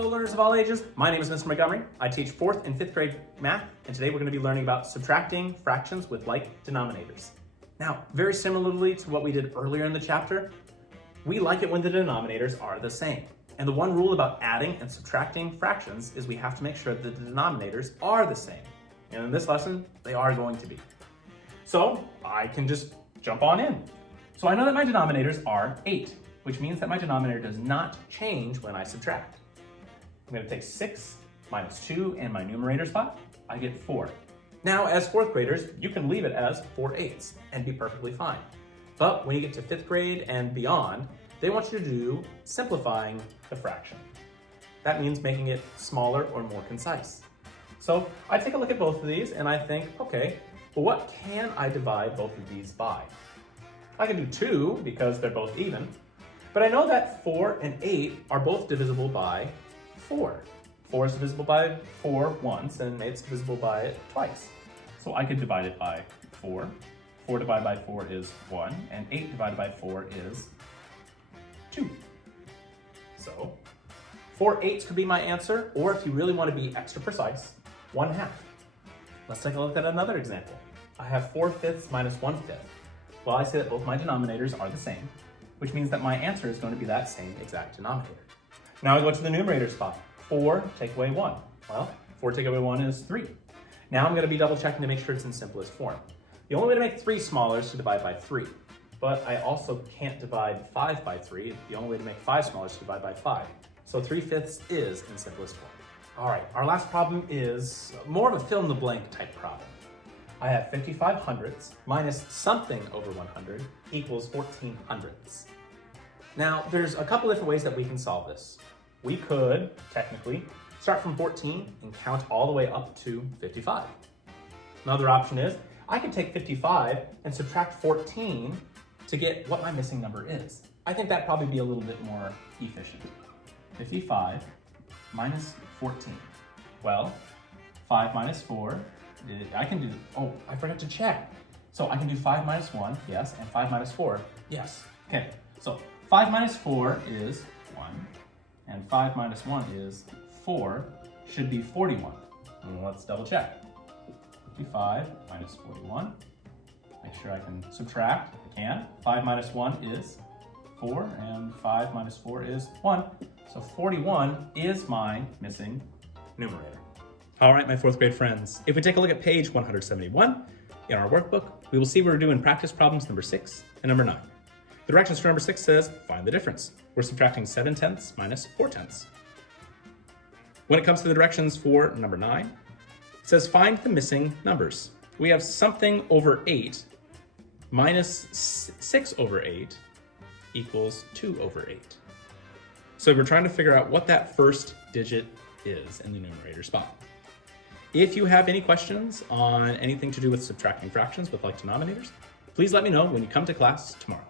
Hello, learners of all ages. My name is Mr. Montgomery. I teach 4th and 5th grade math, and today we're going to be learning about subtracting fractions with like denominators. Now, very similarly to what we did earlier in the chapter, we like it when the denominators are the same. And the one rule about adding and subtracting fractions is we have to make sure that the denominators are the same. And in this lesson, they are going to be. So I can just jump on in. So I know that my denominators are 8, which means that my denominator does not change when I subtract. I'm going to take 6 minus 2 and my numerator spot. I get 4. Now, as 4th graders, you can leave it as 4/8 and be perfectly fine. But when you get to 5th grade and beyond, they want you to do simplifying the fraction. That means making it smaller or more concise. So I take a look at both of these and I think, okay, well, what can I divide both of these by? I can do 2 because they're both even, but I know that 4 and 8 are both divisible by 4. 4 is divisible by 4 once, and 8 is divisible by it twice. So I could divide it by 4. 4 divided by 4 is 1, and 8 divided by 4 is 2. So 4/8 could be my answer, or if you really want to be extra precise, 1/2. Let's take a look at another example. I have 4/5 minus 1/5. Well, I say that both my denominators are the same, which means that my answer is going to be that same exact denominator. Now I go to the numerator spot. 4 take away 1. Well, 4 take away 1 is 3. Now I'm going to be double checking to make sure it's in simplest form. The only way to make 3 smaller is to divide by 3. But I also can't divide 5 by 3. The only way to make 5 smaller is to divide by 5. So 3/5 is in simplest form. All right, our last problem is more of a fill-in-the-blank type problem. I have 55 hundredths minus something over 100 equals 14 hundredths. Now, there's a couple different ways that we can solve this. We could, technically, start from 14 and count all the way up to 55. Another option is, I could take 55 and subtract 14 to get what my missing number is. I think that'd probably be a little bit more efficient. 55 minus 14. Well, 5 minus 4, I can do, oh, I forgot to check. So I can do 5 minus 1, yes, and 5 minus 4, yes. Okay, so 5 minus 4 is 1, and 5 minus 1 is 4, should be 41. And let's double check. 55 minus 41. Make sure I can subtract, I can. 5 minus 1 is 4, and 5 minus 4 is 1. So 41 is my missing numerator. All right, my 4th grade friends, if we take a look at page 171 in our workbook, we will see we're doing practice problems number 6 and number 9. The directions for number 6 says, find the difference. We're subtracting 7/10 minus 4/10. When it comes to the directions for number 9, it says find the missing numbers. We have something over 8 minus 6 over 8 equals 2 over 8. So we're trying to figure out what that first digit is in the numerator spot. If you have any questions on anything to do with subtracting fractions with like denominators, please let me know when you come to class tomorrow.